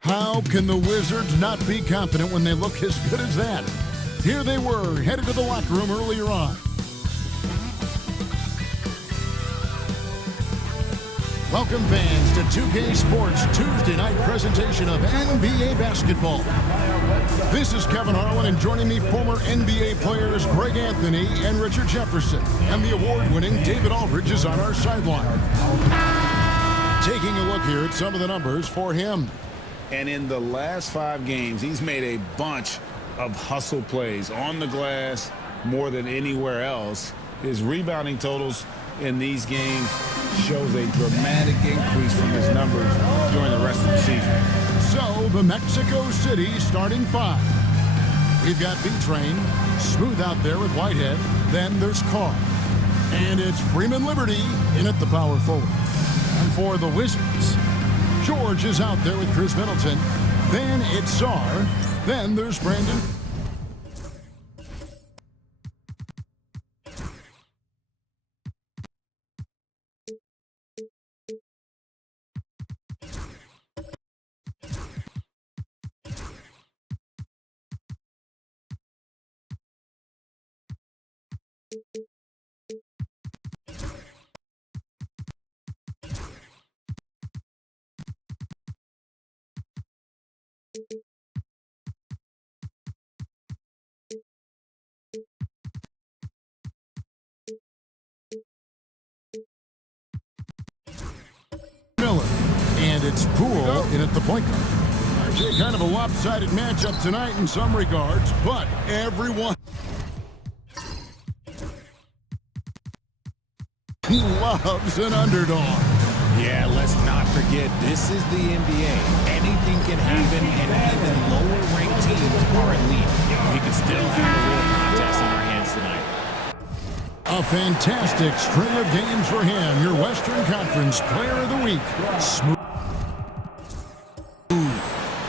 How can the Wizards not be confident when they look as good as that? Here they were, headed to the locker room earlier on. Welcome fans to 2K Sports Tuesday night presentation of NBA basketball. This is Kevin Harlan, and joining me, former NBA players Greg Anthony and Richard Jefferson. And the award-winning David Aldridge is on our sideline. Taking a look here at some of the numbers for him. And in the last 5 games, he's made a bunch of hustle plays on the glass more than anywhere else. His rebounding totals in these games shows a dramatic increase from his numbers during the rest of the season. So, the Mexico City starting 5. We've got B-Train, Smooth out there with Whitehead. Then there's Carr. And it's Freeman Liberty in at the power forward. And for the Wizards, George is out there with Chris Middleton. Then it's Sarr. Then there's Brandon. Miller, and it's Poole in at the point guard. Actually, kind of a lopsided matchup tonight in some regards, but everyone loves an underdog. Yeah, let's not forget, this is the NBA. Anything can happen, and even lower-ranked teams are elite. We can still have a real contest on our hands tonight. A fantastic string of games for him. Your Western Conference Player of the Week. Smooth.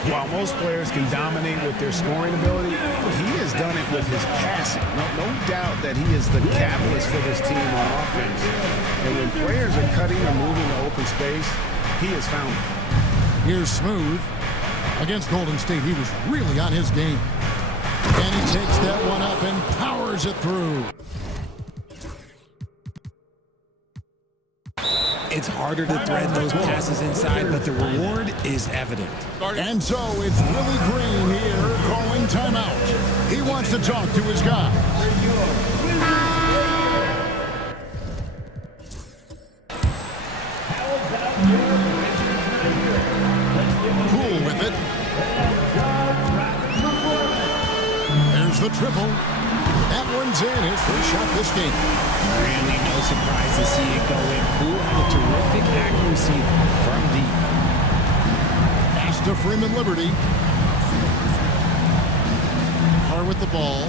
While most players can dominate with their scoring ability, he has done it with his passing. No doubt that he is the catalyst for this team on offense. And when players are cutting or moving to open space, he has found it. Here's Smooth. Against Golden State, he was really on his game. And he takes that one up and powers it through. It's harder to thread those passes inside, but the reward is evident. And so it's Willie Green here calling timeout. He wants to talk to his guy. Poole with it. There's the triple. That one's in, his first shot this game. Really no surprise to see it go in. Poole had a terrific accuracy from deep. Pass to Freeman Liberty. Carr with the ball.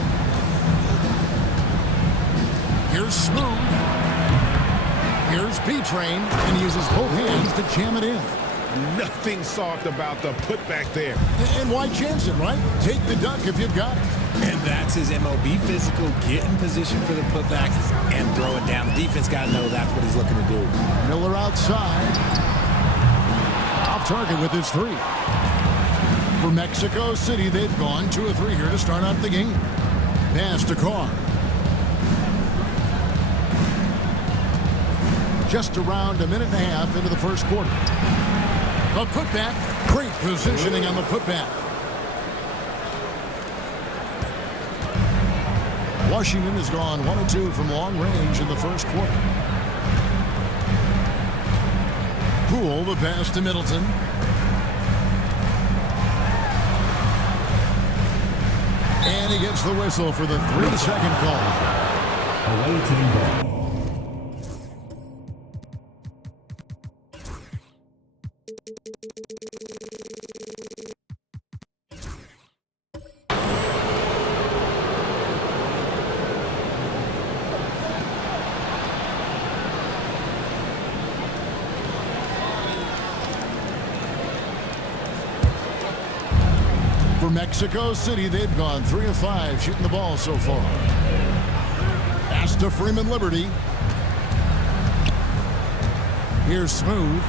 Here's Smooth. Here's B-Train, and he uses both hands to jam it in. Nothing soft about the putback there. And why chance it, right? Take the dunk if you've got it. And that's his MO. Be physical, get in position for the putback, and throw it down. The defense got to know that's what he's looking to do. Miller outside. Off target with his 3. For Mexico City, they've gone 2 of 3 here to start out the game. Pass to Carr. Just around a minute and a half into the first quarter. A putback. Great positioning on the putback. Washington has gone 1 of 2 from long range in the first quarter. Poole, the pass to Middleton. And he gets the whistle for the 3-second call. Away team ball. For Mexico City, they've gone 3 of 5 shooting the ball so far. Pass to Freeman Liberty. Here's Smooth.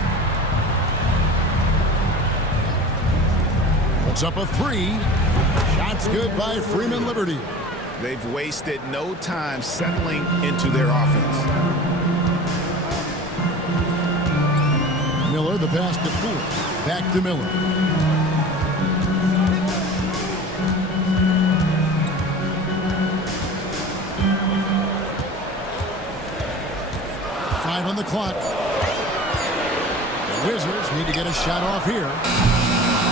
Puts up a three. Shot's good by Freeman Liberty. They've wasted no time settling into their offense. Miller, the pass to Poole. Back to Miller. Five on the clock. The Wizards need to get a shot off here.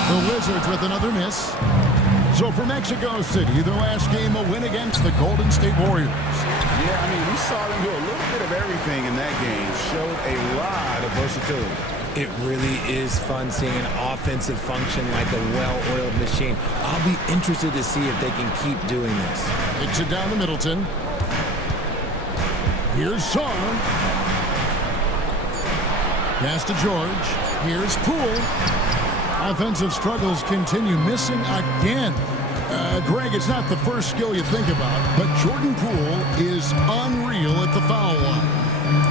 The Wizards with another miss. So for Mexico City, their last game a win against the Golden State Warriors. Yeah, I mean, we saw them do a little bit of everything in that game. Showed a lot of versatility. It really is fun seeing an offensive function like a well-oiled machine. I'll be interested to see if they can keep doing this. Kicks it down to Middleton. Here's Song. Pass to George. Here's Poole. Offensive struggles continue, missing again. Greg, it's not the first skill you think about, but Jordan Poole is unreal at the foul line.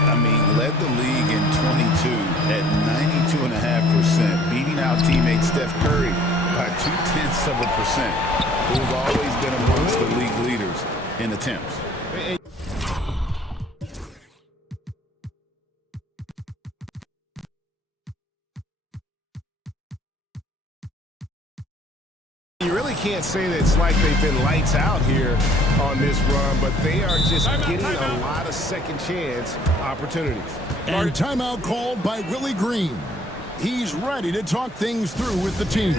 I mean, led the league in 22 at 92.5%, beating out teammate Steph Curry by 0.2%, who's always been amongst the league leaders in attempts. You really can't say that it's like they've been lights out here on this run, but they are just getting a lot of second chance opportunities. And timeout called by Willie Green. He's ready to talk things through with the team.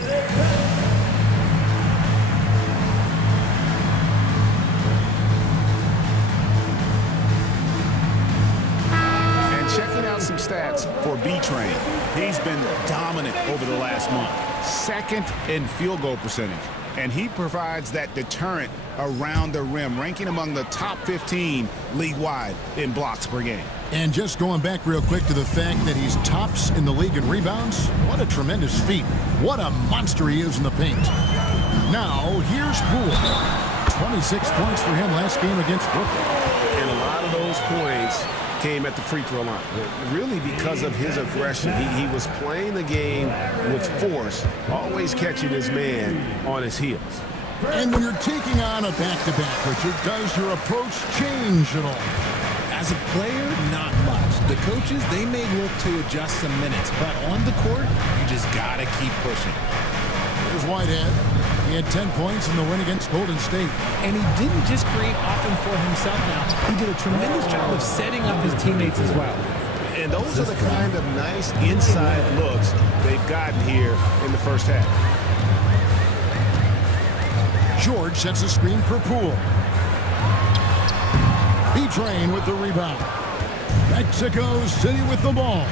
And checking out some stats for B-Train. He's been dominant over the last month. Second in field goal percentage. And he provides that deterrent around the rim, ranking among the top 15 league-wide in blocks per game. And just going back real quick to the fact that he's tops in the league in rebounds, what a tremendous feat. What a monster he is in the paint. Now, here's Poole. 26 points for him last game against Brooklyn. And a lot of those points came at the free throw line, really because of his aggression. He was playing the game with force, always catching his man on his heels. And when you're taking on a back-to-back, Richard, does your approach change at all? As a player, not much. The coaches, they may look to adjust some minutes, but on the court, you just got to keep pushing. Here's Whitehead. He had 10 points in the win against Golden State. And he didn't just create offense for himself now. He did a tremendous job of setting up his teammates as well. And those are the kind of nice inside looks they've gotten here in the first half. George sets a screen for Poole. B-Train with the rebound. Mexico City with the ball.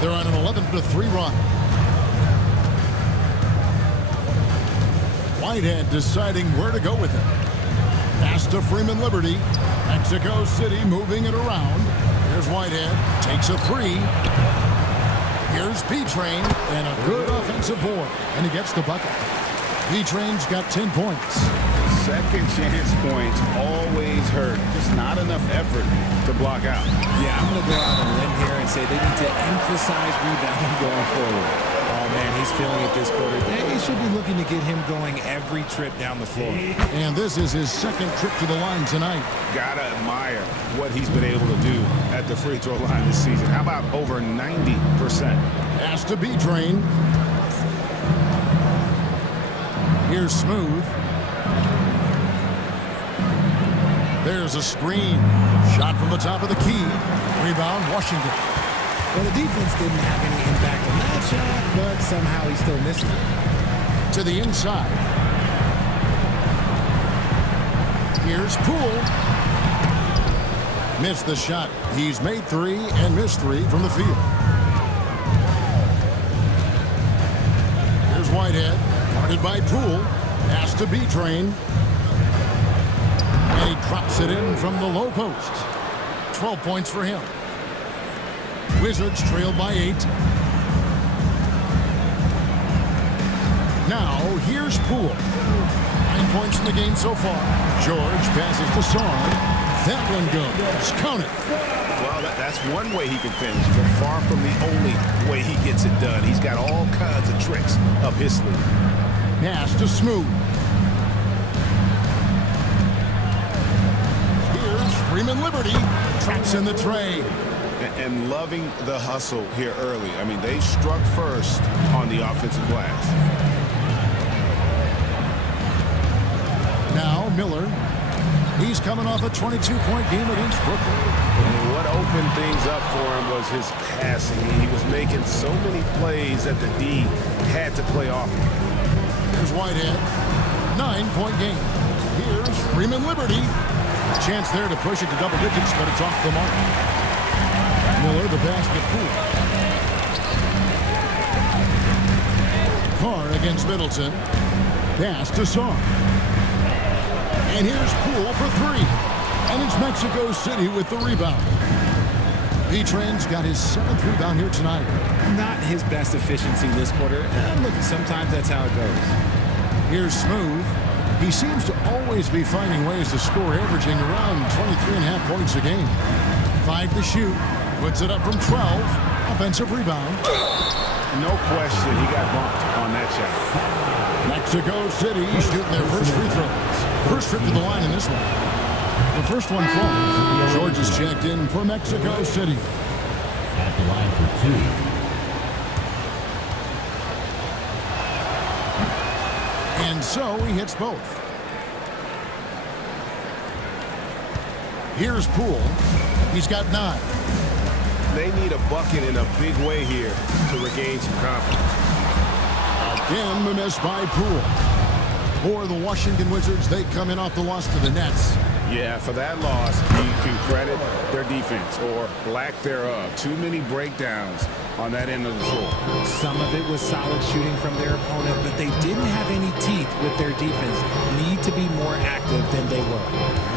They're on an 11-3 run. Whitehead deciding where to go with it. Pass to Freeman Liberty. Mexico City moving it around. Here's Whitehead. Takes a three. Here's B-Train. And a good offensive board. And he gets the bucket. B-Train's got 10 points. Second chance points always hurt. Just not enough effort to block out. Yeah, I'm going to go out on a limb here and say they need to emphasize rebounding going forward. Oh, man, he's feeling it this quarter. They should be looking to get him going every trip down the floor. And this is his second trip to the line tonight. Gotta admire what he's been able to do at the free throw line this season. How about over 90%? Pass to B-Train. Here's Smooth. There's a screen. Shot from the top of the key. Rebound, Washington. Well, the defense didn't have any impact on that shot, but somehow he still misses it. To the inside. Here's Poole. Missed the shot. He's made three and missed three from the field. Here's Whitehead. Guarded by Poole. Pass to B-Train. And he drops it in from the low post. 12 points for him. Wizards trail by 8. Now, here's Poole. 9 points in the game so far. George passes to Song. That one goes. Count it. Well, that's one way he can finish, but far from the only way he gets it done. He's got all kinds of tricks up his sleeve. Pass to Smooth. Here's Freeman Liberty. Traps in the tray. And loving the hustle here early. I mean, they struck first on the offensive glass. Now Miller. He's coming off a 22-point game against Brooklyn. And what opened things up for him was his passing. He was making so many plays that the D had to play off him. Here's Whitehead. 9-point game. Here's Freeman Liberty. A chance there to push it to double digits, but it's off the mark. Miller, the basket, Poole. Carr against Middleton. Pass to Sarr. And here's Poole for three. And it's Mexico City with the rebound. B-Train's got his 7th rebound here tonight. Not his best efficiency this quarter. Look, sometimes that's how it goes. Here's Smooth. He seems to always be finding ways to score, averaging around 23.5 points a game. 5 to shoot. Puts it up from 12. Offensive rebound. No question he got bumped on that shot. Mexico City shooting their first free throws. First trip to the line in this one. The first one falls. George is checked in for Mexico City. At the line for two. And so he hits both. Here's Poole. He's got 9. They need a bucket in a big way here to regain some confidence. Again, the miss by Poole. For the Washington Wizards, they come in off the loss to the Nets. Yeah, for that loss, you can credit their defense or lack thereof. Too many breakdowns on that end of the floor. Some of it was solid shooting from their opponent, but they didn't have any teeth with their defense. Need to be more active than they were.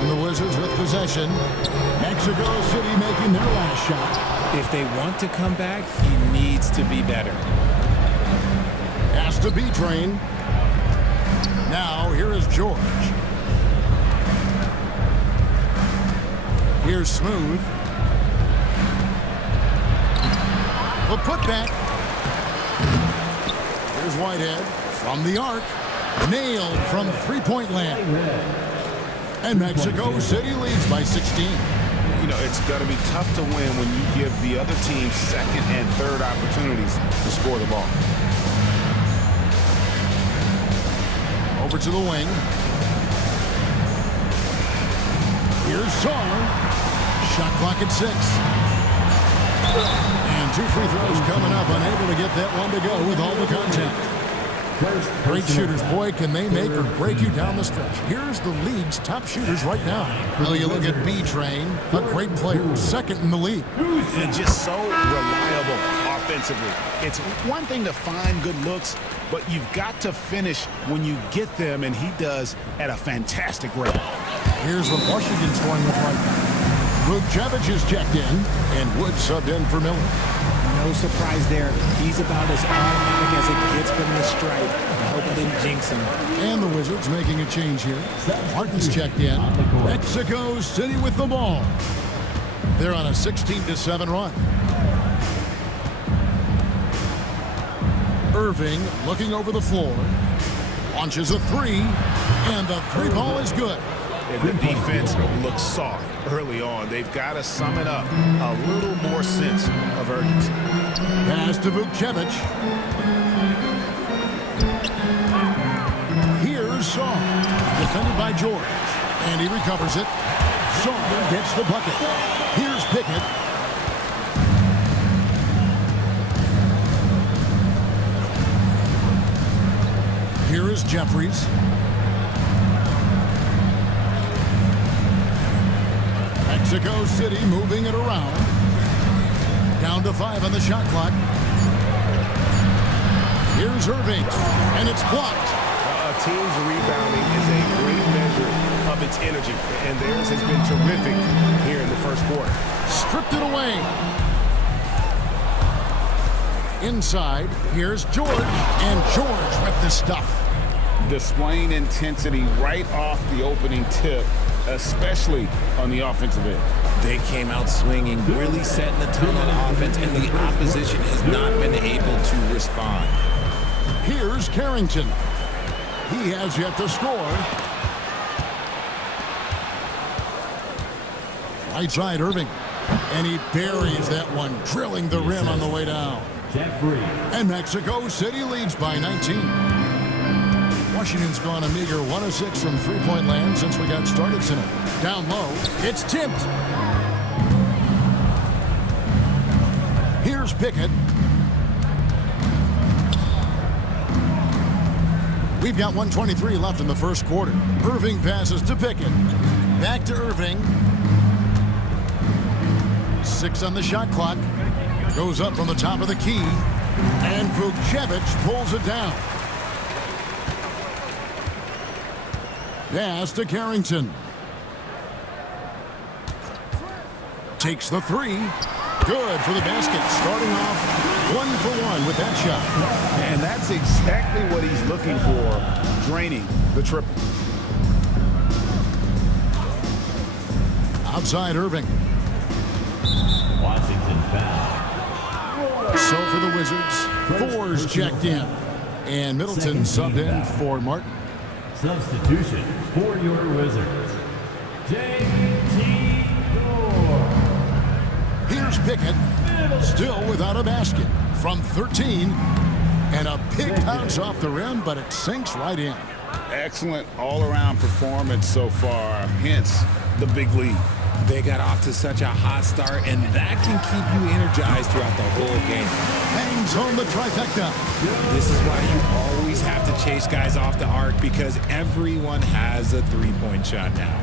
And the Wizards with possession. Mexico City making their last shot. If they want to come back, he needs to be better. Has to be trained. Now, here is George. Here's Smooth. The putback. Here's Whitehead from the arc. Nailed from three-point land. And Mexico City leads by 16. You know, it's going to be tough to win when you give the other team second and third opportunities to score the ball. Over to the wing. Here's Sarr. Shot clock at 6. And 2 free throws coming up. Unable to get that one to go with all the contact. Great shooters. Boy, can they make or break you down the stretch. Here's the league's top shooters right now. Well, you look at B-Train, a great player, second in the league. And just so reliable offensively. It's one thing to find good looks, but you've got to finish when you get them, and he does at a fantastic rate. Here's what Washington's going with right now. Vucevic is checked in, and Wood subbed in for Miller. No surprise there. He's about as automatic as it gets from the stripe. I hope I didn't jinx him. And the Wizards making a change here. Martin's checked in. Mexico City with the ball. They're on a 16-7 run. Irving looking over the floor. Launches a 3, and the 3 ball is good. And the defense looks soft early on. They've got to sum it up. A little more sense of urgency. Pass to Vucevic. Here's Sarr. Defended by George. And he recovers it. Sarr gets the bucket. Here's Pickett. Here is Jeffries. Mexico City moving it around. Down to 5 on the shot clock. Here's Irving, and it's blocked. A team's rebounding is a great measure of its energy, and theirs has been terrific here in the first quarter. Stripped it away. Inside, here's George, and George with the stuff. Displaying intensity right off the opening tip. especially on the offensive end. They came out swinging, really setting the tone on offense, and the opposition has not been able to respond. Here's Carrington. He has yet to score. Right side, Irving. And he buries that one, drilling the rim on the way down. And Mexico City leads by 19. Washington's gone a meager 1 of 6 from three-point land since we got started tonight. Down low, it's tipped. Here's Pickett. We've got 1:23 left in the first quarter. Irving passes to Pickett. Back to Irving. 6 on the shot clock. Goes up from the top of the key. And Vukcevic pulls it down. Pass to Carrington. Takes the three. Good for the basket. Starting off 1 for 1 with that shot. And that's exactly what he's looking for, draining the triple. Outside Irving. Washington foul. So for the Wizards, Fours checked in. And Middleton subbed in for Martin. Substitution for your Wizards. J.T. Thor. Here's Pickett, still without a basket. From 13, and a big bounce off the rim, but it sinks right in. Excellent all-around performance so far, hence the big lead. They got off to such a hot start, and that can keep you energized throughout the whole game. Hangs home the trifecta. This is why you always have to chase guys off the arc, because everyone has a three-point shot now.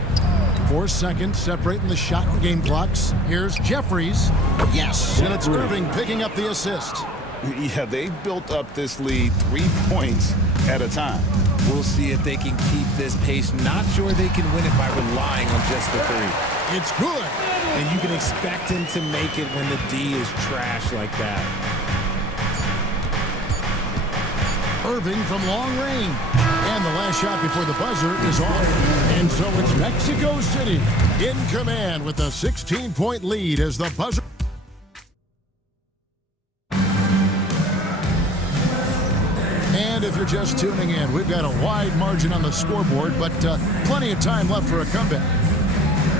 4 seconds separating the shot and game clocks. Here's Jeffries. Yes, and it's Irving picking up the assist. Yeah, they've built up this lead 3 points at a time. We'll see if they can keep this pace. Not sure they can win it by relying on just the three. It's good. And you can expect him to make it when the D is trash like that. Irving from long range. And the last shot before the buzzer is off. And so it's Mexico City in command with a 16-point lead as the buzzer. And if you're just tuning in, we've got a wide margin on the scoreboard, but plenty of time left for a comeback.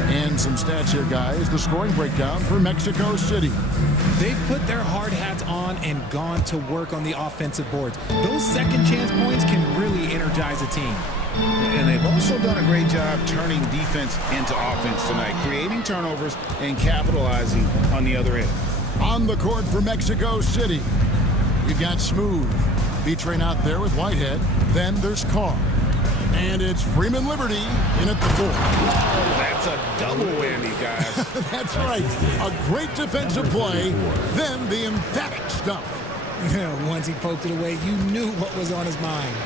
And some stats here, guys. The scoring breakdown for Mexico City. They've put their hard hats on and gone to work on the offensive boards. Those second chance points can really energize a team. And they've also done a great job turning defense into offense tonight, creating turnovers and capitalizing on the other end. On the court for Mexico City, we've got Smooth. B-Train out there with Whitehead. Then there's Carr. And it's Freeman Liberty in at the 4. That's a double whammy, guys. That's right. A great defensive play, then the emphatic stuff. Once he poked it away, you knew what was on his mind.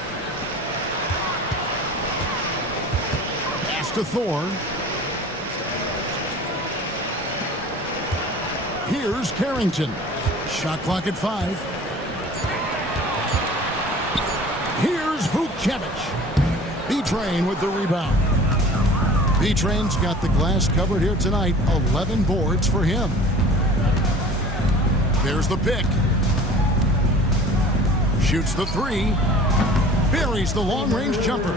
Pass to Thor. Here's Carrington. Shot clock at 5. Here's Vukcevic. B-Train with the rebound. B-Train's got the glass covered here tonight. 11 boards for him. There's the pick. Shoots the 3. Buries the long-range jumper.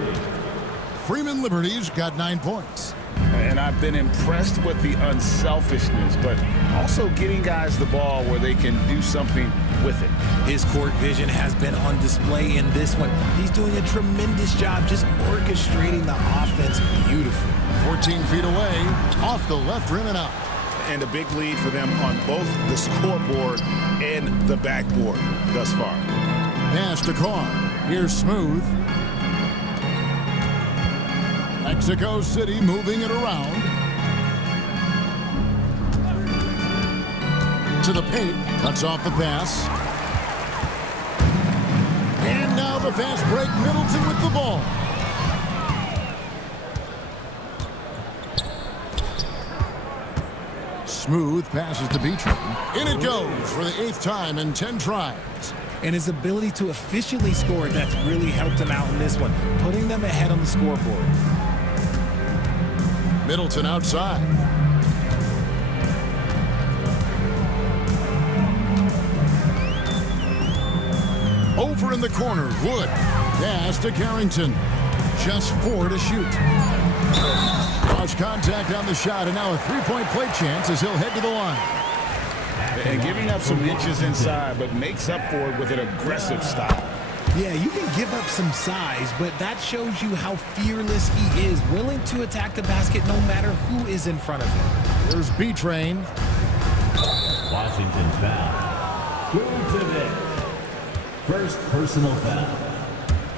Freeman Liberty's got 9 points. And I've been impressed with the unselfishness, but also getting guys the ball where they can do something with it. His court vision has been on display in this one. He's doing a tremendous job just orchestrating the offense beautifully. 14 feet away, off the left rim and out. And a big lead for them on both the scoreboard and the backboard thus far. Pass to Carr. Here's Smooth. Mexico City moving it around. To the paint. Cuts off the pass. And now the fast break. Middleton with the ball. Smooth passes to B-Train. In it goes for the 8th time in 10 tries. And his ability to efficiently score, that's really helped him out in this one, putting them ahead on the scoreboard. Middleton outside. Over in the corner, Wood. Pass to Carrington. Just 4 to shoot. Lost contact on the shot, and now a three-point play chance as he'll head to the line. And giving up some inches inside, but makes up for it with an aggressive stop. Yeah, you can give up some size, but that shows you how fearless he is, willing to attack the basket no matter who is in front of him. There's B-Train. Washington foul. Go to Vic. First personal foul.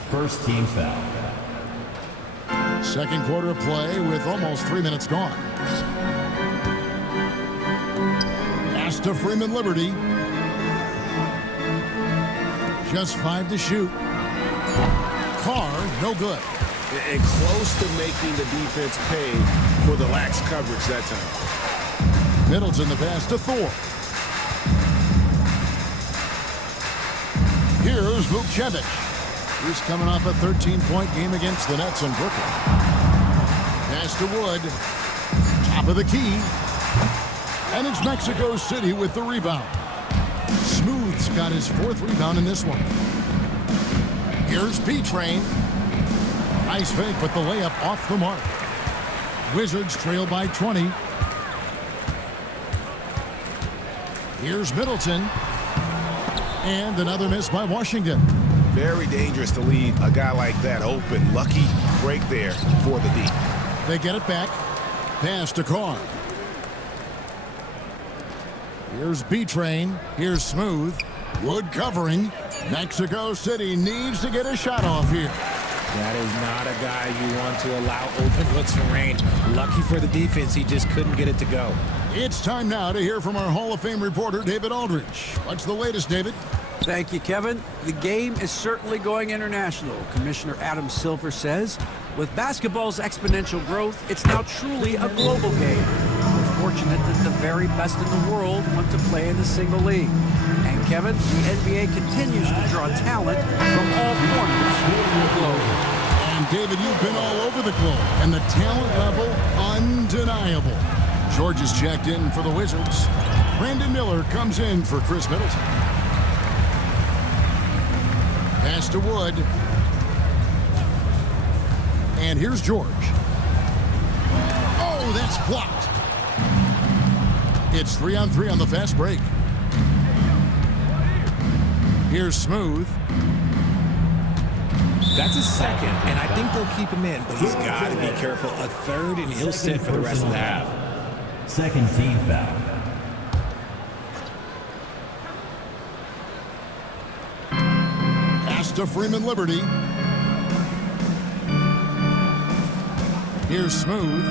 First team foul. Second quarter of play with almost 3 minutes gone. Pass to Freeman Liberty. Just 5 to shoot. Carr, no good. And close to making the defense pay for the lax coverage that time. Middleton the pass to Thor. Here's Vukcevic. He's coming off a 13-point game against the Nets in Brooklyn. Pass to Wood. Top of the key. And it's Mexico City with the rebound. Smooth's got his 4th rebound in this one. Here's B-Train. Nice fake, but the layup off the mark. Wizards trail by 20. Here's Middleton. And another miss by Washington. Very dangerous to leave a guy like that open. Lucky break there for the D. They get it back. Pass to Carr. Here's B-Train. Here's Smooth. Wood covering. Mexico City needs to get a shot off here. That is not a guy you want to allow open looks from range. Lucky for the defense, he just couldn't get it to go. It's time now to hear from our Hall of Fame reporter, David Aldridge. What's the latest, David? Thank you, Kevin. The game is certainly going international. Commissioner Adam Silver says, with basketball's exponential growth, it's now truly a global game. We're fortunate that the very best in the world want to play in the single league. And Kevin, the NBA continues to draw talent from all corners of the globe. And David, you've been all over the globe, and the talent level undeniable. George is checked in for the Wizards. Brandon Miller comes in for Chris Middleton. Pass to Wood. And here's George. Oh, that's blocked. It's 3-on-3 on the fast break. Here's Smooth. That's a second, and I think they'll keep him in, but he's got to be careful. A third, and he'll sit for the rest of the half. Second team foul. Pass to Freeman Liberty. Here's Smooth.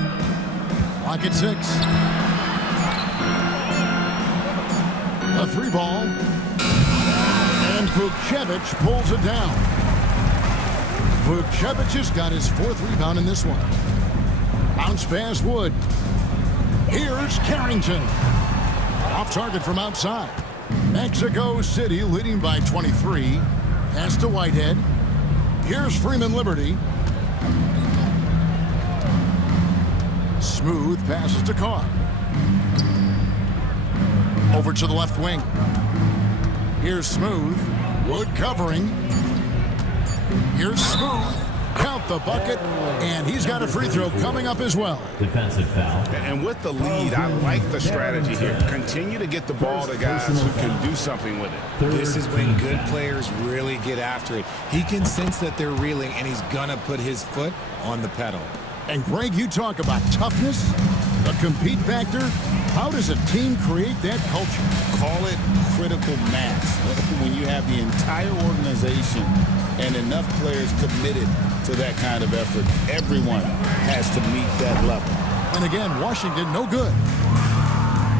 Lock at 6. A 3-ball. And Vukcevic pulls it down. Vukcevic has got his 4th rebound in this one. Bounce pass Wood. Here's Carrington. Off target from outside. Mexico City leading by 23. Pass to Whitehead. Here's Freeman Liberty. Smooth passes to Carr. Over to the left wing. Here's Smooth. Wood covering. Here's Smooth. Count the bucket. And he's got a free throw coming up as well. Defensive foul. And with the lead, I like the strategy here. Continue to get the ball to guys who can do something with it. This is when good players really get after it. He can sense that they're reeling, and he's going to put his foot on the pedal. And Greg, you talk about toughness, the compete factor. How does a team create that culture? Call it critical mass. When you have the entire organization and enough players committed to that kind of effort, everyone has to meet that level. And again, Washington, no good.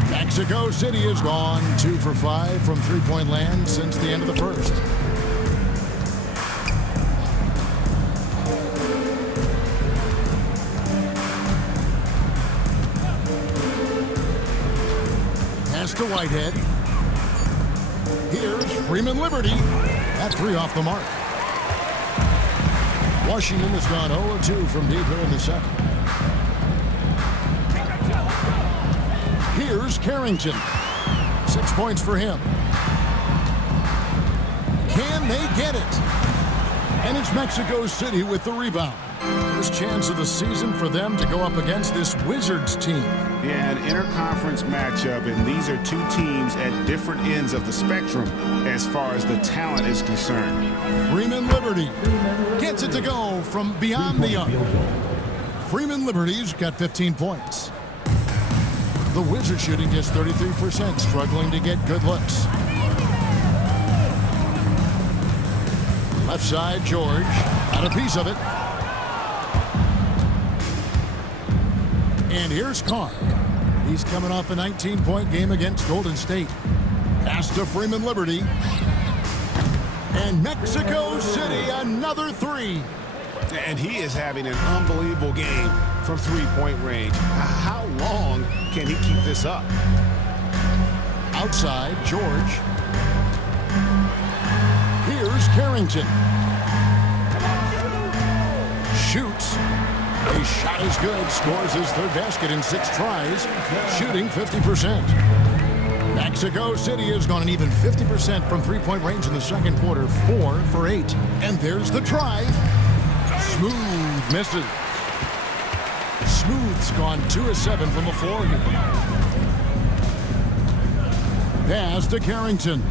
Mexico City has gone 2 for 5 from three-point land since the end of the first. Pass to Whitehead. Here's Freeman Liberty. That 3 off the mark. Washington has gone 0-2 from deep here in the second. Here's Carrington. 6 points for him. Can they get it? And it's Mexico City with the rebound. First chance of the season for them to go up against this Wizards team. Yeah, an interconference matchup, and these are two teams at different ends of the spectrum as far as the talent is concerned. Freeman Liberty gets it to go from beyond the arc. Freeman Liberty's got 15 points. The Wizards shooting just 33%, struggling to get good looks. Left side, George, got a piece of it. And here's Carr. He's coming off a 19-point game against Golden State. Pass to Freeman Liberty. And Mexico City, another three. And he is having an unbelievable game from three-point range. How long can he keep this up? Outside, George. Here's Carrington. Shoots. His shot is good. Scores his third basket in 6 tries. Shooting 50%. Mexico City has gone an even 50% from three-point range in the second quarter. 4 for 8. And there's the drive. Smooth misses. Smooth's gone 2 of 7 from the floor here. Pass to Carrington.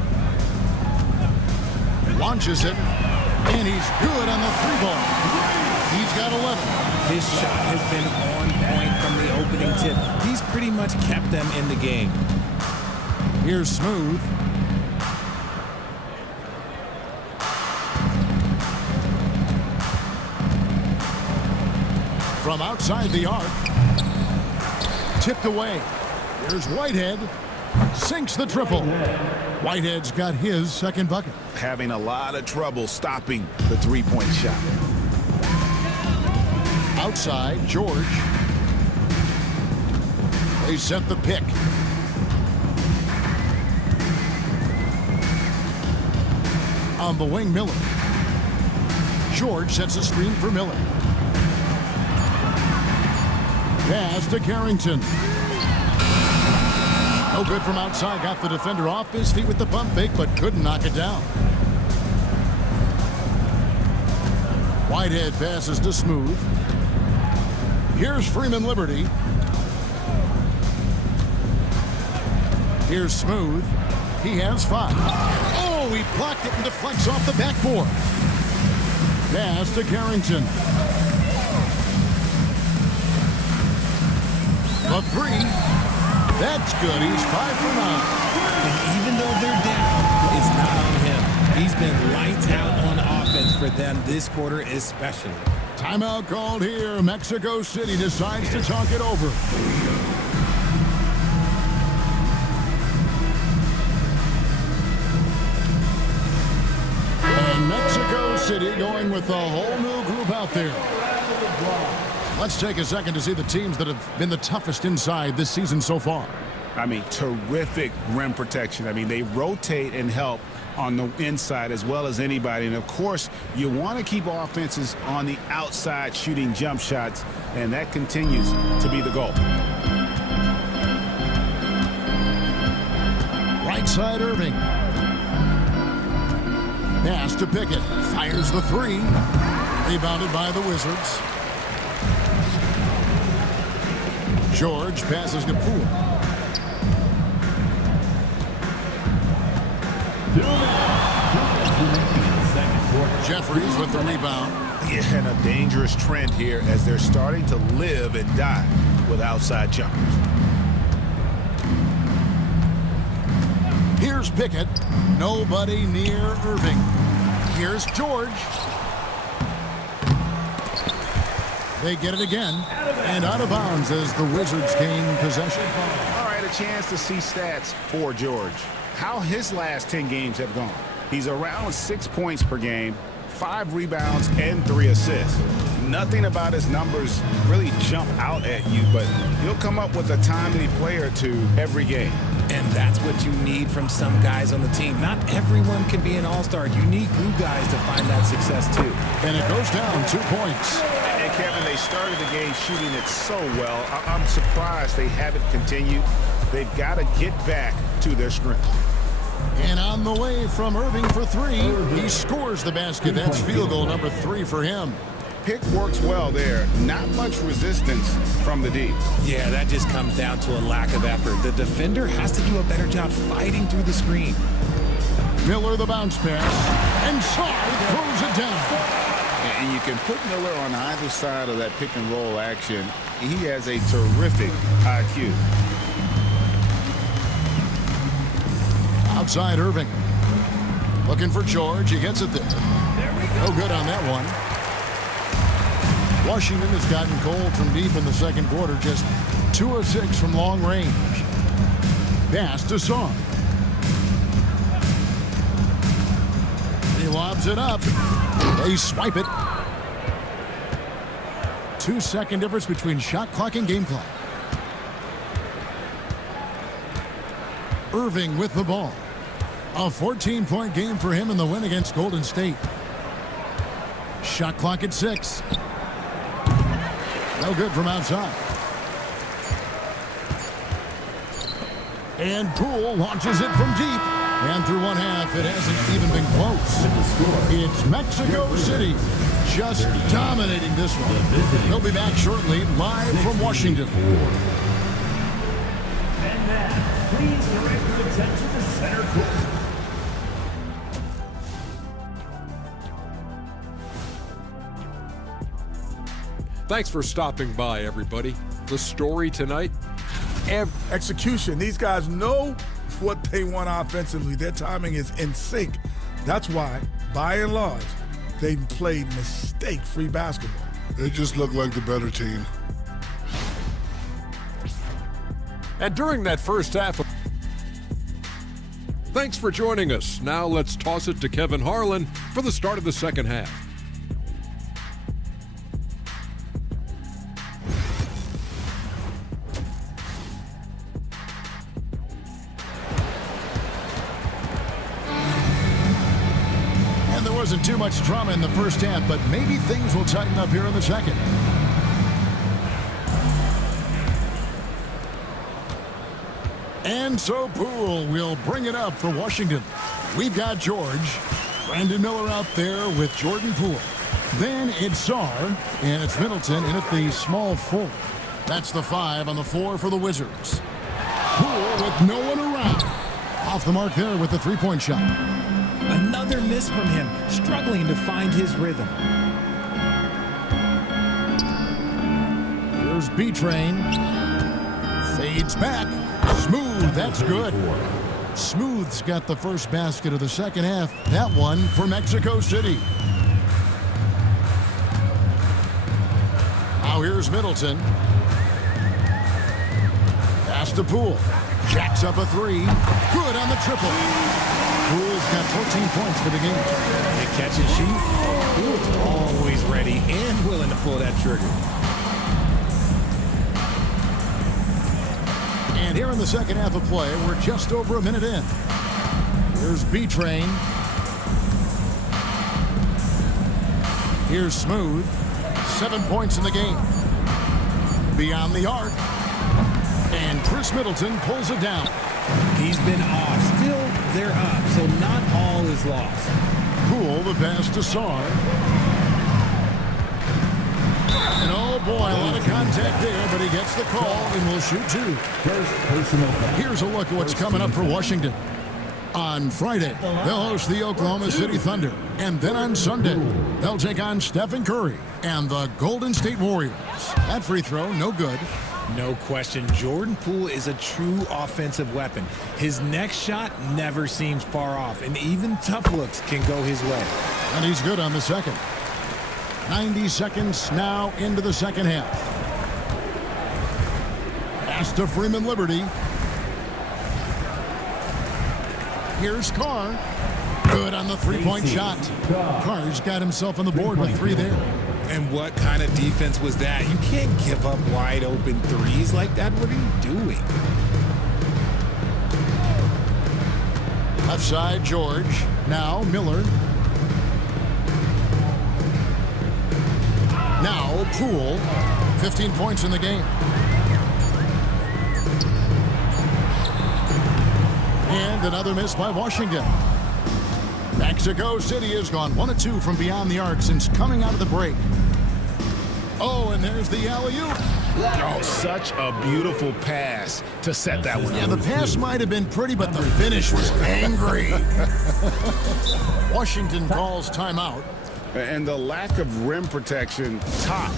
Launches it. And he's good on the 3-ball. He's got 11. His shot has been on point from the opening tip. He's pretty much kept them in the game. Here's Smooth. From outside the arc. Tipped away. Here's Whitehead. Sinks the triple. Whitehead's got his second bucket. Having a lot of trouble stopping the three-point shot. Outside, George. They set the pick. On the wing, Miller. George sets a screen for Miller. Pass to Carrington. No good from outside. Got the defender off his feet with the pump fake, but couldn't knock it down. Whitehead passes to Smooth. Here's Freeman Liberty. Here's Smooth. He has 5. Oh, he blocked it and deflects off the backboard. Pass to Carrington. The 3. That's good. He's 5 for 9. And even though they're down, it's not on him. He's been lights out on offense for them this quarter especially. Timeout called here. Mexico City decides to talk it over. And Mexico City going with a whole new group out there. Let's take a second to see the teams that have been the toughest inside this season so far. I mean, terrific rim protection. I mean, they rotate and help on the inside as well as anybody. And, of course, you want to keep offenses on the outside shooting jump shots, and that continues to be the goal. Right side, Irving. Pass to Pickett. Fires the 3. Rebounded by the Wizards. George passes to Poole. Jeffries with the rebound. Yeah, and a dangerous trend here as they're starting to live and die with outside jumpers. Here's Pickett. Nobody near Irving. Here's George. They get it again. And out of bounds as the Wizards gain possession. All right, a chance to see stats for George. How his last 10 games have gone. He's around 6 points per game, 5 rebounds, and 3 assists. Nothing about his numbers really jump out at you, but he'll come up with a timely play or two every game. And that's what you need from some guys on the team. Not everyone can be an all-star. You need glue guys to find that success, too. And it goes down 2 points. And Kevin, they started the game shooting it so well. I'm surprised they haven't continued. They've got to get back to their strength. And on the way from Irving for three, he scores the basket. That's field goal number 3 for him. Pick works well there. Not much resistance from the deep. Yeah, that just comes down to a lack of effort. The defender has to do a better job fighting through the screen. Miller the bounce pass, and Sarr throws it down. And you can put Miller on either side of that pick and roll action. He has a terrific IQ. Outside Irving. Looking for George. He gets it there. No good on that one. Washington has gotten cold from deep in the second quarter. Just 2 of 6 from long range. Pass to Sarr. He lobs it up. They swipe it. 2-second difference between shot clock and game clock. Irving with the ball. A 14-point game for him in the win against Golden State. Shot clock at 6. No good from outside. And Poole launches it from deep. And through one half, it hasn't even been close. It's Mexico City just dominating this one. They'll be back shortly, live from Washington. And now, please direct your attention to center court. Thanks for stopping by, everybody. The story tonight? Execution. These guys know what they want offensively. Their timing is in sync. That's why, by and large, they've played mistake-free basketball. They just look like the better team. And during that first half, thanks for joining us. Now let's toss it to Kevin Harlan for the start of the second half. Wasn't too much drama in the first half, but maybe things will tighten up here in the second. And so Poole will bring it up for Washington. We've got George. Brandon Miller out there with Jordan Poole. Then it's Sarr, and it's Middleton in at the small 4. That's the 5 on the floor for the Wizards. Poole with no one around. Off the mark there with the 3-point shot. Another miss from him, struggling to find his rhythm. Here's B-Train. Fades back. Smooth, that's good. Smooth's got the first basket of the second half. That one for Mexico City. Now here's Middleton. Pass to Poole. Jacks up a 3. Good on the triple. Poole's got 14 points for the game. The catch and shoot. Poole's always ready and willing to pull that trigger. And here in the second half of play, we're just over a minute in. Here's B-Train. Here's Smooth. 7 points in the game. Beyond the arc. And Chris Middleton pulls it down. He's been off. Still, they're up, so not all is lost. Poole, the pass to Sarr. And oh boy, a lot of contact there, but he gets the call and will shoot 2. First personal foul. Here's a look at what's coming up for Washington. On Friday, they'll host the Oklahoma City Thunder. And then on Sunday, they'll take on Stephen Curry and the Golden State Warriors. That free throw, no good. No question, Jordan Poole is a true offensive weapon. His next shot never seems far off, and even tough looks can go his way. And he's good on the second. 90 seconds now into the second half. Pass to Freeman Liberty. Here's Carr. Good on the 3-point shot. Carr's got himself on the board with 3 there. And what kind of defense was that? You can't give up wide open threes like that. What are you doing? Left side, George. Now Miller. Now Poole. 15 points in the game. And another miss by Washington. Mexico City has gone 1 of 2 from beyond the arc since coming out of the break. Oh, and there's the alley-oop. Oh, such a beautiful pass to set that one. Yeah, the pass might have been pretty, but the finish was angry. Washington calls timeout. And the lack of rim protection, top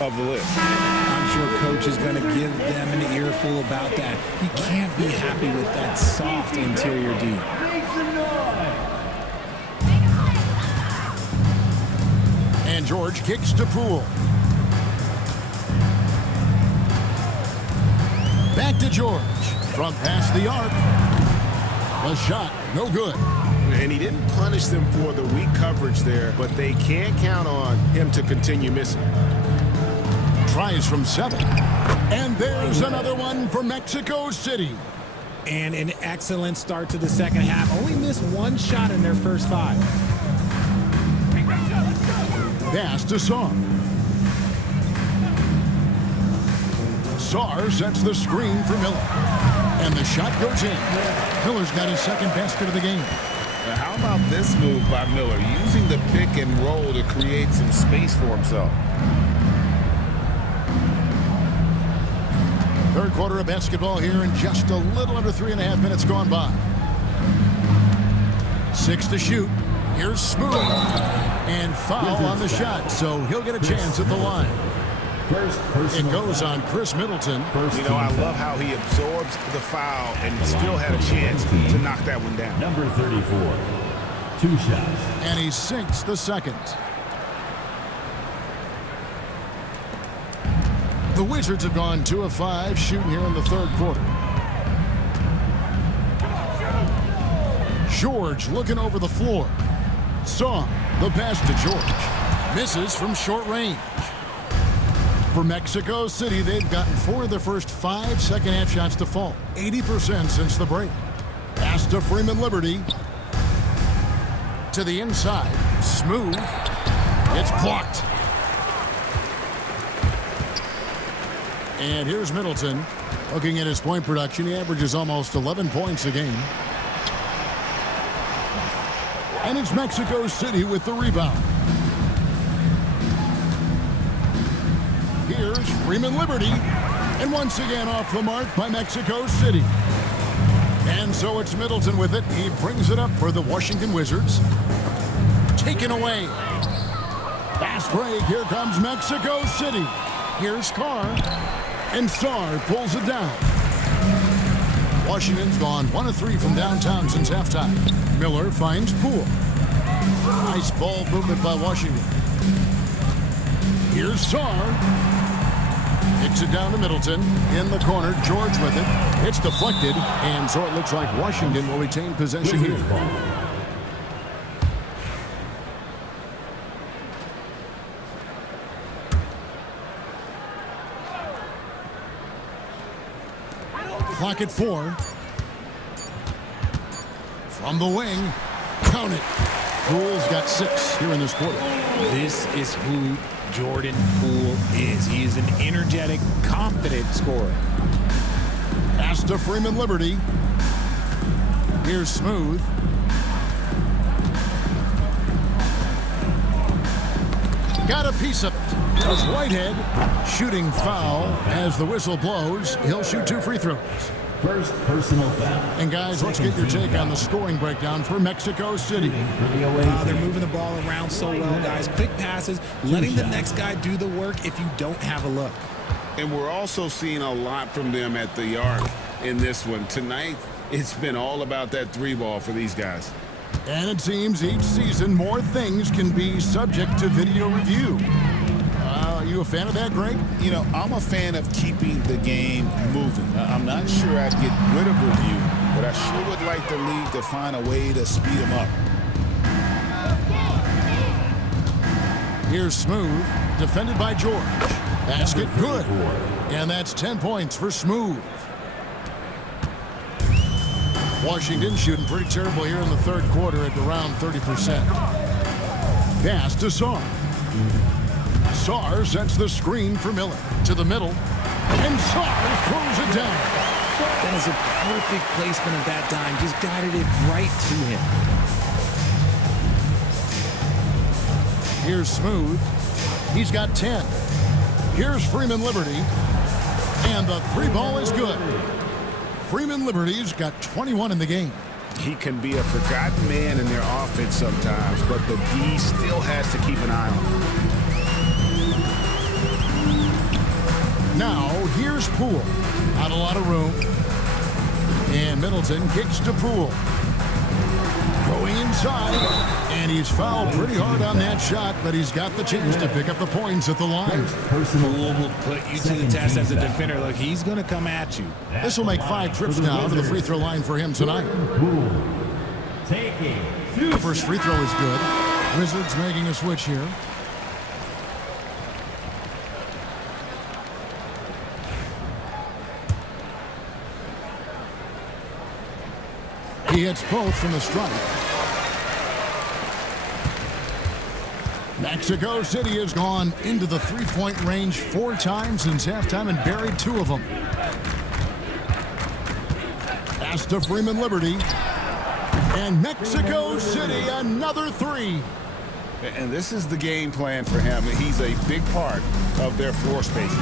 of the list. I'm sure coach is going to give them an earful about that. You can't be happy with that soft interior D. And George kicks to Poole. Back to George. From past the arc. The shot, no good. And he didn't punish them for the weak coverage there, but they can't count on him to continue missing. Tries from 7. And there's another one for Mexico City. And an excellent start to the second half. Only missed one shot in their first 5. Pass to Saar. Saar sets the screen for Miller. And the shot goes in. Miller's got his second basket of the game. Now, how about this move by Miller, using the pick and roll to create some space for himself? Third quarter of basketball here, and just a little under 3.5 minutes gone by. 6 to shoot. Here's Smooth. And foul on the shot, so he'll get a chance at the line. It goes on Chris Middleton. You know, I love how he absorbs the foul and still had a chance to knock that one down. Number 34. 2 shots. And he sinks the second. The Wizards have gone 2 of 5 shooting here in the third quarter. George looking over the floor. Saw the pass to George. Misses from short range. For Mexico City, they've gotten 4 of their first 5 second-half shots to fall. 80% since the break. Pass to Freeman Liberty. To the inside. Smooth. It's blocked. And here's Middleton. Looking at his point production, he averages almost 11 points a game. And it's Mexico City with the rebound. Here's Freeman Liberty. And once again off the mark by Mexico City. And so it's Middleton with it. He brings it up for the Washington Wizards. Taken away. Fast break. Here comes Mexico City. Here's Carr. And Saar pulls it down. Washington's gone 1 of 3 from downtown since halftime. Miller finds Poole. Nice ball movement by Washington. Here's Saar. Kicks it down to Middleton. In the corner, George with it. It's deflected, and so it looks like Washington will retain possession here. Clock at 4. From the wing. Count it. Poole's got 6 here in this quarter. This is who Jordan Poole is. He is an energetic, confident scorer. Pass to Freeman Liberty. Here's Smooth. Got a piece of it. As Whitehead shooting foul as the whistle blows. He'll shoot 2 free throws. First personal foul. And guys, let's get your take on the scoring breakdown for Mexico City. They're moving the ball around so well, guys. Quick passes, letting the next guy do the work if you don't have a look. And we're also seeing a lot from them at the arc in this one. Tonight, it's been all about that 3-ball for these guys. And it seems each season more things can be subject to video review. Are you a fan of that, Greg? You know, I'm a fan of keeping the game moving. I'm not sure I'd get rid of review, but I sure would like the league to find a way to speed them up. Here's Smooth, defended by George. Basket good. And that's 10 points for Smooth. Washington shooting pretty terrible here in the third quarter at around 30%. Pass to Saar. Saar sets the screen for Miller. To the middle. And Saar throws it down. That is a perfect placement of that dime. Just guided it right to him. Here's Smooth. He's got 10. Here's Freeman Liberty. And the three ball is good. Freeman Liberty's got 21 in the game. He can be a forgotten man in their offense sometimes, but the D still has to keep an eye on him. Now, here's Poole. Not a lot of room. And Middleton kicks to Poole. Going inside. And he's fouled pretty hard on that shot, but he's got the chance to pick up the points at the line. Poole will put you to the test as a defender. Look, he's going to come at you. This will make 5 trips now to the free throw line for him tonight. The first free throw is good. Wizards making a switch here. He hits both from the stripe. Mexico City has gone into the three-point range 4 times since halftime and buried 2 of them. Pass to Freeman Liberty. And Mexico City, another 3. And this is the game plan for him. He's a big part of their floor spacing.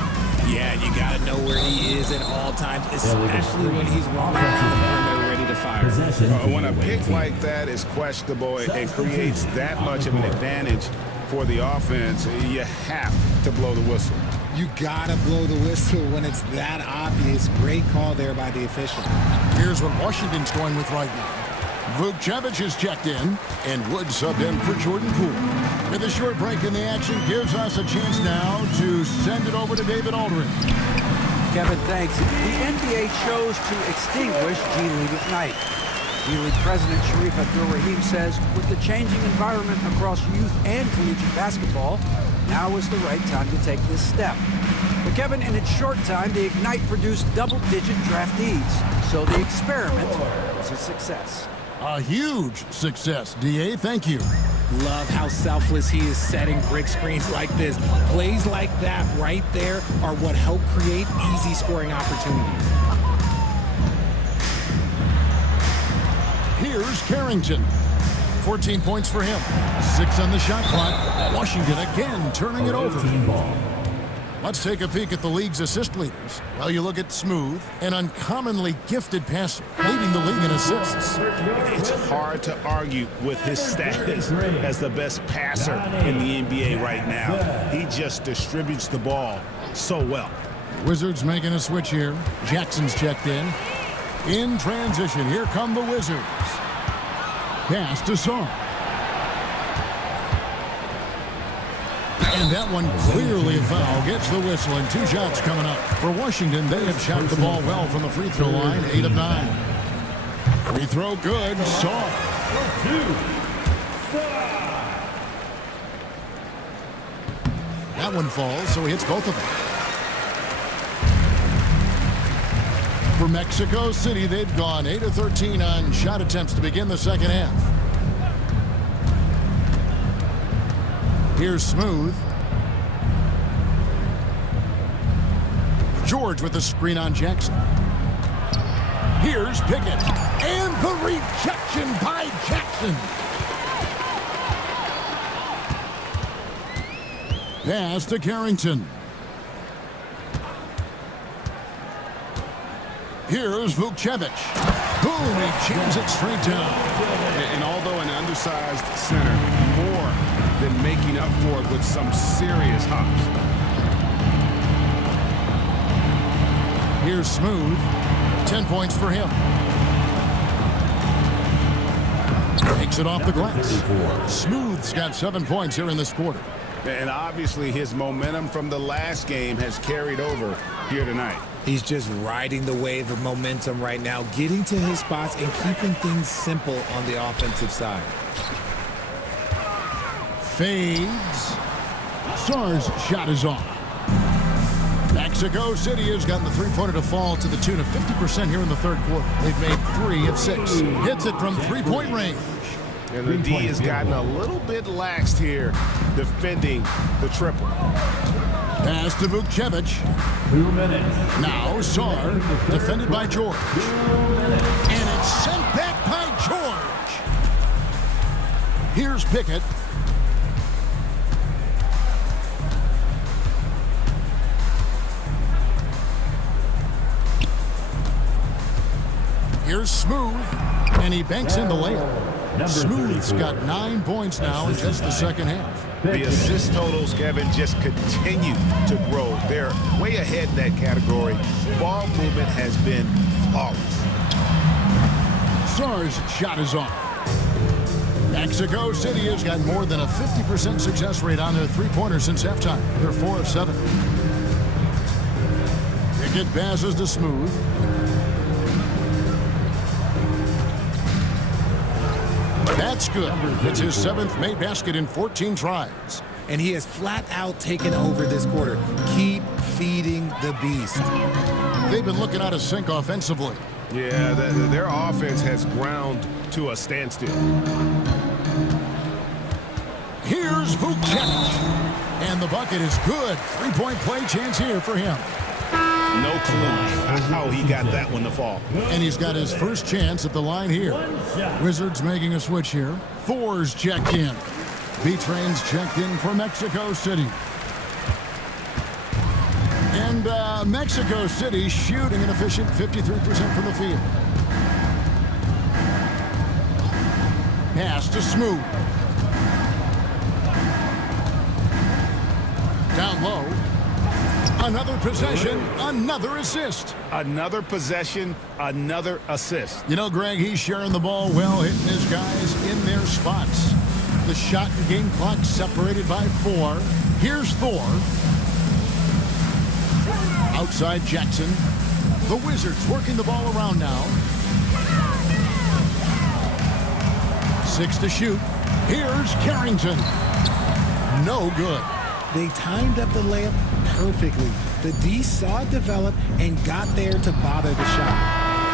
Yeah, you got to know where he is at all times, especially when he's running and they're ready to fire. When a pick like that is questionable, it creates that much of an advantage for the offense. You have to blow the whistle. You got to blow the whistle when it's that obvious. Great call there by the official. Here's what Washington's going with right now. Vucevic is checked in, and Wood subbed in for Jordan Poole. With a short break in the action, gives us a chance now to send it over to David Aldridge. Kevin, thanks. The NBA chose to extinguish G League Ignite. G League President Sharif Abdul-Rahim says, with the changing environment across youth and collegiate basketball, now is the right time to take this step. But Kevin, in its short time, the Ignite produced double-digit draftees, so the experiment was a success. A huge success, DA. Thank you. Love how selfless he is setting brick screens like this. Plays like that right there are what help create easy scoring opportunities. Here's Carrington. 14 points for him. 6 on the shot clock. Washington again turning it over. Let's take a peek at the league's assist leaders. Well, you look at Smooth, an uncommonly gifted passer, leading the league in assists. It's hard to argue with his status as the best passer in the NBA right now. He just distributes the ball so well. Wizards making a switch here. Jackson's checked in. In transition, here come the Wizards. Pass to Song. And that one clearly a foul. Gets the whistle, and 2 shots coming up. For Washington, they have shot the ball well from the free throw line, 8 of 9. Free throw good. Song. That one falls, so he hits both of them. For Mexico City, they've gone 8 of 13 on shot attempts to begin the second half. Here's Smooth. George with the screen on Jackson. Here's Pickett. And the rejection by Jackson. Pass to Carrington. Here's Vucevic. Boom, he jams it straight down. And although an undersized center, more than making up for it with some serious hops. Here's Smooth. 10 points for him. Takes it off the glass. Smooth's got 7 points here in this quarter. And obviously his momentum from the last game has carried over here tonight. He's just riding the wave of momentum right now, getting to his spots and keeping things simple on the offensive side. Fades. Sarr's shot is off. Mexico City has gotten the three-pointer to fall to the tune of 50% here in the third quarter. They've made 3 of 6. Hits it from three-point range. And the D has gotten a little bit laxed here defending the triple. Pass to Vukcevic. 2 minutes. Now Sar, defended by George. 2 minutes. And it's sent back by George. Here's Pickett. Here's Smooth, and he banks in the layup. Smooth's got 9 points now in just the second half. The assist totals, Kevin, just continue to grow. They're way ahead in that category. Ball movement has been flawless. Sar's shot is off. Mexico City has got more than a 50% success rate on their three-pointers since halftime. They're 4 of 7. Pickett passes to Smooth. That's good. It's his 7th made basket in 14 tries. And he has flat out taken over this quarter. Keep feeding the beast. They've been looking out of sync offensively. Yeah, their offense has ground to a standstill. Here's Vukcevic. And the bucket is good. 3-point play chance here for him. No clue how he got that one to fall. And he's got his first chance at the line here. Wizards making a switch here. Thor's checked in. B-Train's checked in for Mexico City. And Mexico City shooting an efficient 53% from the field. Pass to Smooth. Down low. Another possession, another assist. Another possession, another assist. You know, Greg, he's sharing the ball well, hitting his guys in their spots. The shot and game clock separated by 4. Here's Thor. Outside Jackson. The Wizards working the ball around now. 6 to shoot. Here's Carrington. No good. They timed up the layup perfectly. The D saw it develop and got there to bother the shot.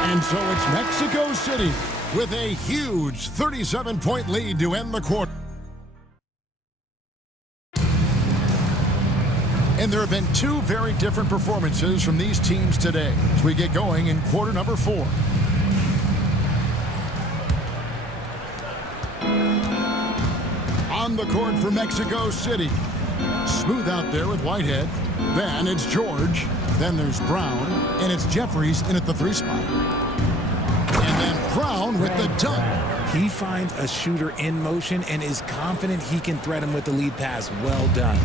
And so it's Mexico City with a huge 37-point lead to end the quarter. And there have been 2 very different performances from these teams today as we get going in quarter number 4. On the court for Mexico City. Smooth out there with Whitehead. Then it's George. Then there's Brown. And it's Jeffries in at the 3 spot. And then Brown with the dunk. He finds a shooter in motion and is confident he can thread him with the lead pass. Well done.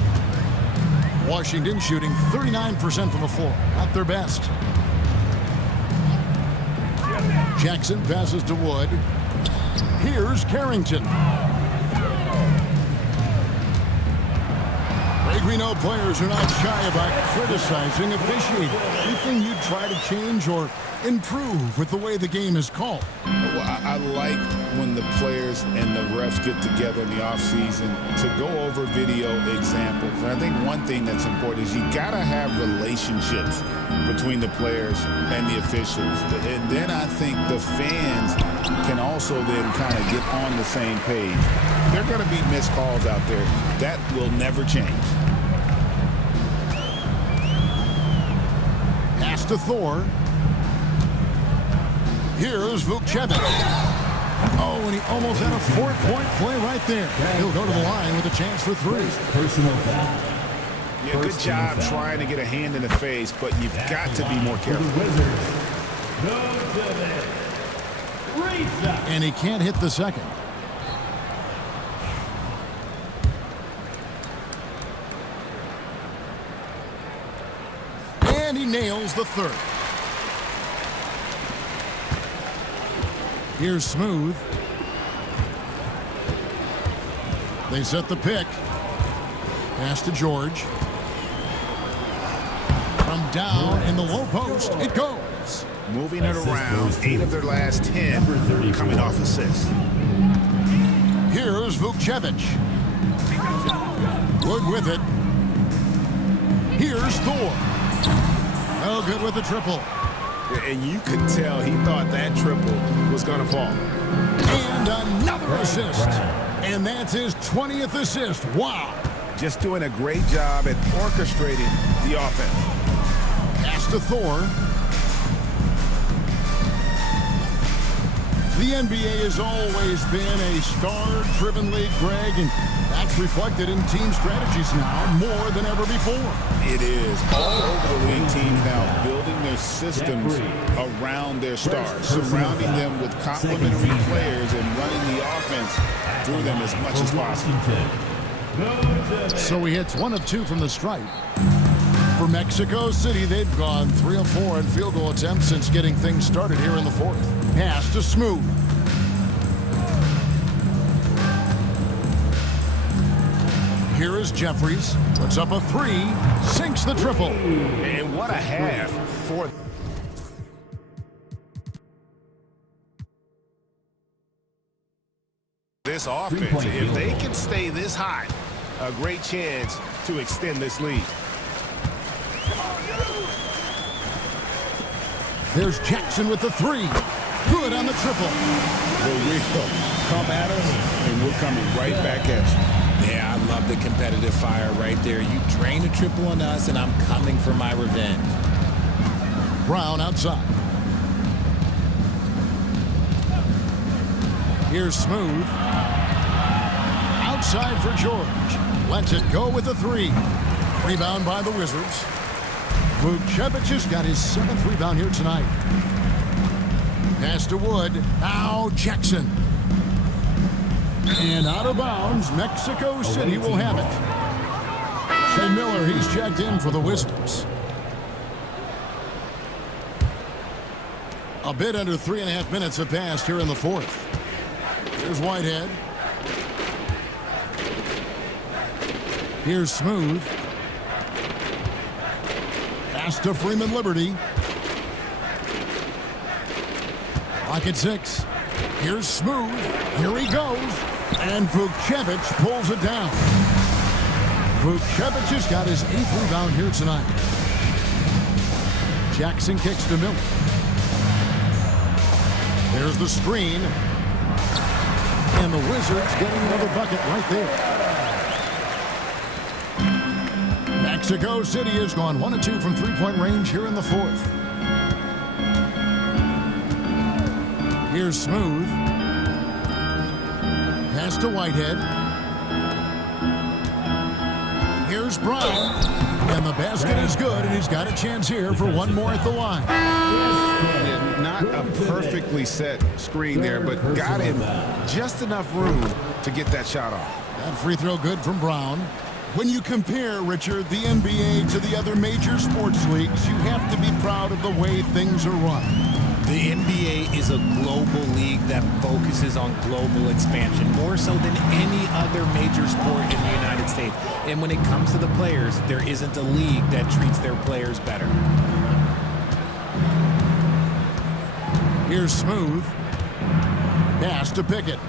Washington shooting 39% from the floor. Not their best. Jackson passes to Wood. Here's Carrington. Greg, we know players are not shy about criticizing officiating. Anything you'd try to change or improve with the way the game is called? Well, I like when the players and the refs get together in the offseason to go over video examples. And I think one thing that's important is you got to have relationships between the players and the officials. And then I think the fans can also then kind of get on the same page. There are going to be missed calls out there. That will never change. Pass to Thor. Here's Vukcevic. Oh, and he almost had a 4-point play right there. He'll go to the line with a chance for 3. Personal foul. Yeah, good job trying to get a hand in the face, but you've got to be more careful. The Wizards go to the reset. And he can't hit the second. And he nails the 3rd. Here's Smooth. They set the pick. Pass to George. From down in the low post, it goes. Moving it around, 8 of their last 10 coming off assists. Here's Vukcevic. Wood with it. Here's Thor. Oh, good with the triple. And you could tell he thought that triple was going to fall. And another assist. And that's his 20th assist. Wow. just doing a great job at orchestrating the offense. Pass to Thor. The NBA has always been a star-driven league, Greg, and that's reflected in team strategies now more than ever before. It is. All over the league, teams now building their systems around their stars, surrounding them with complementary players and running the offense through them as much as possible. So he hits 1 of 2 from the stripe. For Mexico City, they've gone 3 of 4 in field goal attempts since getting things started here in the fourth. Pass to Smooth. Here is Jeffries. Puts up a 3. Sinks the triple. And what a half for this offense. If they can stay this hot, a great chance to extend this lead. There's Jackson with the 3. Good on the triple. The real come at us, and we're coming right back at you. Yeah, I love the competitive fire right there. You drain a triple on us, and I'm coming for my revenge. Brown outside. Here's Smooth. Outside for George. Lets it go with the 3. Rebound by the Wizards. Vucevic has got his 7th rebound here tonight. Pass to Wood. Now Jackson. And out of bounds, Mexico City will have it. Shea Miller, he's checked in for the Wizards. A bit under 3.5 minutes have passed here in the fourth. Here's Whitehead. Here's Smooth. Pass to Freeman Liberty. Lock at 6. Here's Smooth. Here he goes. And Vucevic pulls it down. Vucevic has got his 8th rebound here tonight. Jackson kicks to Miller. There's the screen. And the Wizards getting another bucket right there. Mexico City has gone 1 of 2 from three-point range here in the fourth. Here's Smooth. Pass to Whitehead. Here's Brown. And the basket is good, and he's got a chance here for one more at the line. Yeah, not a perfectly set screen there, but got him just enough room to get that shot off. That free throw good from Brown. When you compare, Richard, the NBA to the other major sports leagues, you have to be proud of the way things are run. The NBA is a global league that focuses on global expansion, more so than any other major sport in the United States. And when it comes to the players, there isn't a league that treats their players better. Here's Smooth. Pass to Pickett.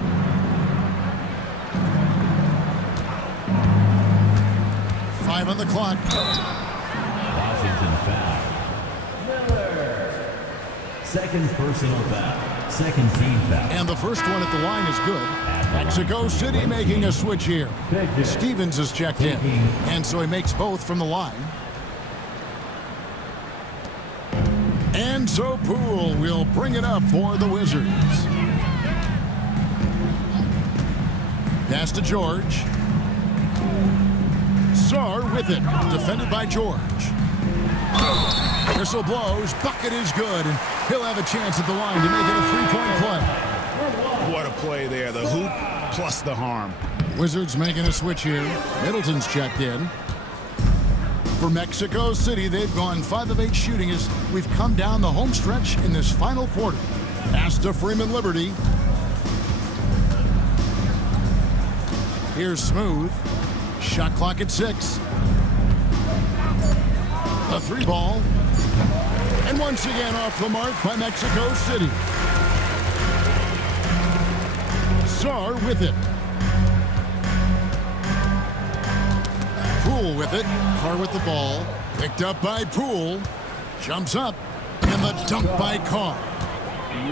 On the clock. Washington foul. Miller. Second personal foul. Second team foul. And the first one at the line is good. Mexico City making a switch here. Stevens is checked in. And so he makes both from the line. And so Poole will bring it up for the Wizards. Pass to George. Sar with it, defended by George. Whistle blows, bucket is good, and he'll have a chance at the line to make it a 3-point play. What a play there, the hoop plus the harm. Wizards making a switch here. Middleton's checked in. For Mexico City, they've gone 5 of 8 shooting as we've come down the home stretch in this final quarter. Pass to Freeman Liberty. Here's Smooth. Shot clock at 6. A 3 ball. And once again off the mark by Mexico City. Sar with it. Poole with it. Carr with the ball. Picked up by Poole. Jumps up. And the dunk by Carr.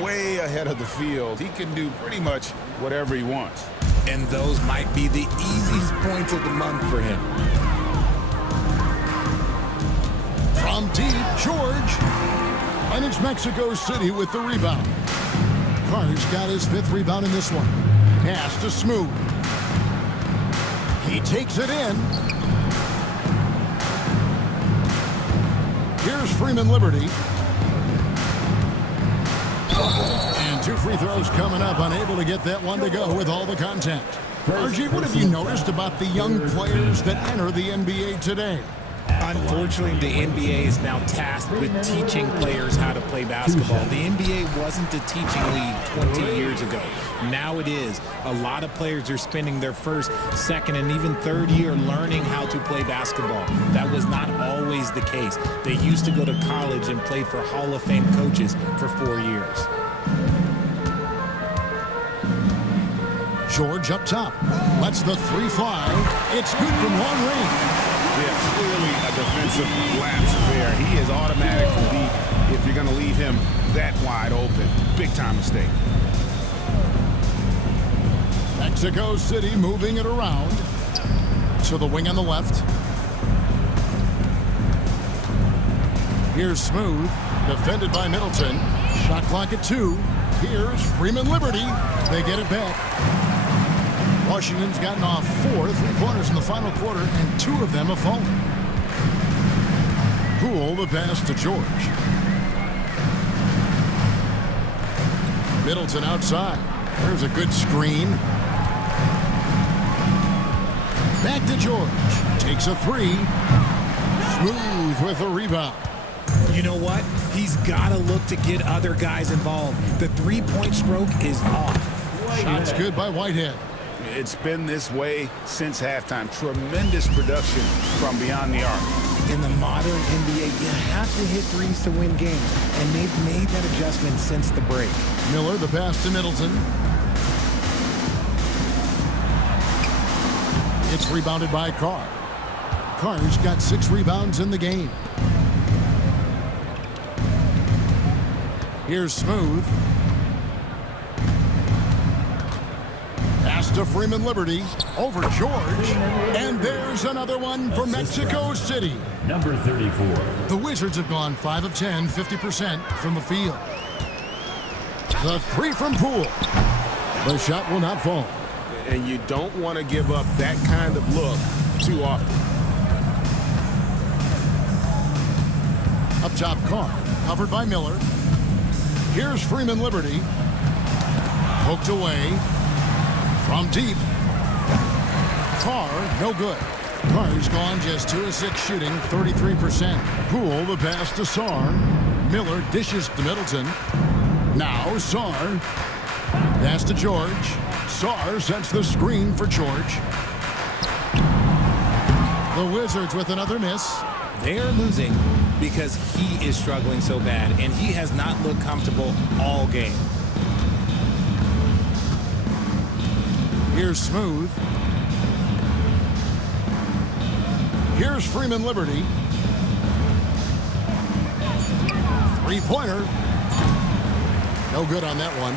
Way ahead of the field. He can do pretty much whatever he wants. And those might be the easiest points of the month for him. From deep, George. And it's Mexico City with the rebound. Carr's got his 5th rebound in this one. Pass to Smooth. He takes it in. Here's Freeman Liberty. And 2 free throws coming up, unable to get that one to go with all the contact. RG, what have you noticed about the young players that enter the NBA today? Unfortunately, the NBA is now tasked with teaching players how to play basketball. The NBA wasn't a teaching league 20 years ago. Now it is. A lot of players are spending their first, second, and even third year learning how to play basketball. That was not always the case. They used to go to college and play for Hall of Fame coaches for 4 years. George up top. Lets the 3 fly. It's good from long range. Yeah, clearly a defensive lapse there. He is automatic from deep if you're going to leave him that wide open. Big time mistake. Mexico City moving it around to the wing on the left. Here's Smooth, defended by Middleton. Shot clock at 2. Here's Freeman Liberty. They get it back. Washington's gotten off 4 3-pointers in the final quarter, and 2 of them have fallen. Poole the pass to George. Middleton outside. There's a good screen. Back to George. Takes a 3. Smooth with a rebound. You know what? He's got to look to get other guys involved. The 3-point stroke is off. Shot's good by Whitehead. It's been this way since halftime. Tremendous production from beyond the arc. In the modern NBA, you have to hit threes to win games, and they've made that adjustment since the break. Miller, the pass to Middleton. It's rebounded by Carr. Carr's got 6 rebounds in the game. Here's Smooth. Pass to Freeman Liberty. Over George. And there's another one for Mexico City. Number 34. The Wizards have gone 5 of 10, 50% from the field. The 3 from Poole. The shot will not fall. And you don't want to give up that kind of look too often. Up top, Carr. Covered by Miller. Here's Freeman Liberty. Poked away. From deep. Carr, no good. Carr's gone just 2 of 6 shooting, 33%. Poole, the pass to Sarr. Miller dishes to Middleton. Now Sarr. Pass to George. Sarr sets the screen for George. The Wizards with another miss. They're losing because he is struggling so bad, and he has not looked comfortable all game. Here's Smooth. Here's Freeman Liberty. 3-pointer. No good on that one.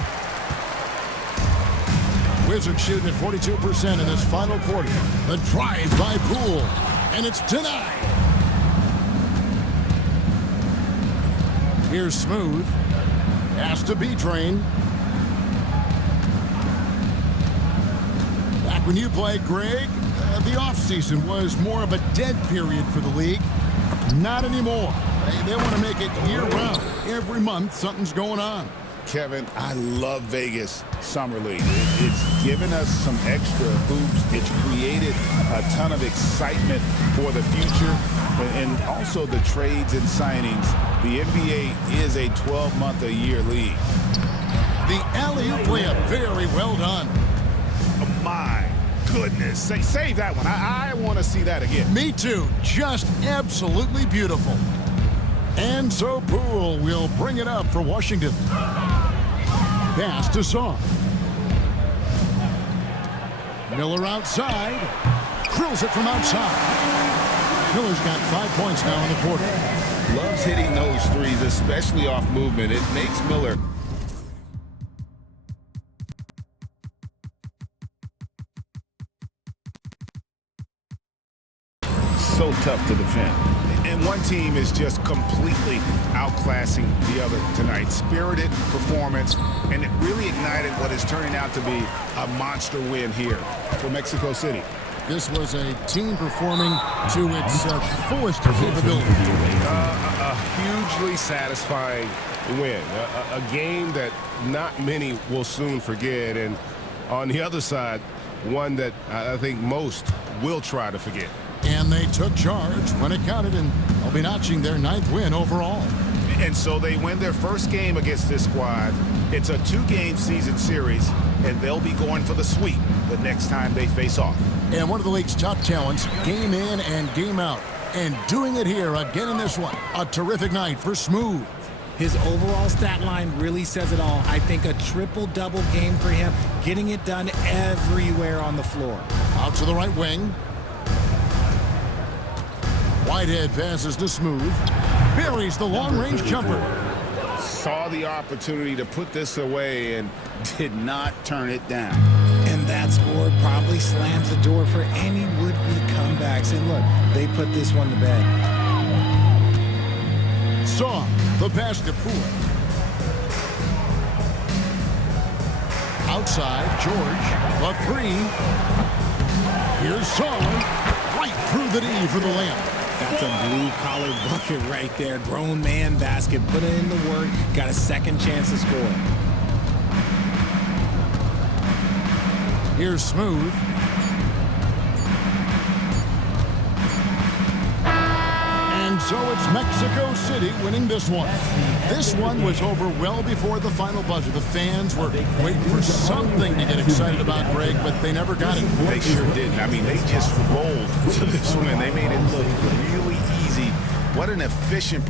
Wizards shooting at 42% in this final quarter. The drive by Poole. And it's denied. Here's Smooth. Pass to B-Train. Back when you played, Greg, the offseason was more of a dead period for the league. Not anymore. They want to make it year-round. Every month, something's going on. Kevin, I love Vegas Summer League. It's given us some extra hoops. It's created a ton of excitement for the future. And also the trades and signings. The NBA is a 12-month-a-year league. The alley-oop layup, very well done. Oh, my goodness. Save that one. I want to see that again. Me too. Just absolutely beautiful. And so Poole will bring it up for Washington. Pass to Sarr. Miller outside. Drills it from outside. Miller's got 5 points now in the quarter. Loves hitting those threes, especially off movement. It makes Miller so tough to defend. And one team is just completely outclassing the other tonight. Spirited performance, and it really ignited what is turning out to be a monster win here for Mexico City. This was a team performing to its fullest capability. A hugely satisfying win. A game that not many will soon forget. And on the other side, one that I think most will try to forget. And they took charge when it counted, and they'll be notching their 9th win overall. And so they win their first game against this squad. It's a 2-game season series, and they'll be going for the sweep the next time they face off. And one of the league's top talents, game in and game out. And doing it here again in this one. A terrific night for Smooth. His overall stat line really says it all. I think a triple-double game for him, getting it done everywhere on the floor. Out to the right wing. Whitehead passes to Smooth. Buries the long-range jumper. Saw the opportunity to put this away and did not turn it down. And that score probably slams the door for any would-be comebacks. And look, they put this one to bed. Saw the pass to Poole. Outside, George, the 3. Here's Saw, right through the D for the layup. That's a blue-collar bucket right there. Grown man basket. Put it in the work. Got a second chance to score. Here's Smooth. And so it's Mexico City winning this one. This one was over well before the final buzzer. The fans were waiting for something to get excited about, Greg, but they never got it. They sure didn't. I mean, they just rolled to this win. They made it look really easy. What an efficient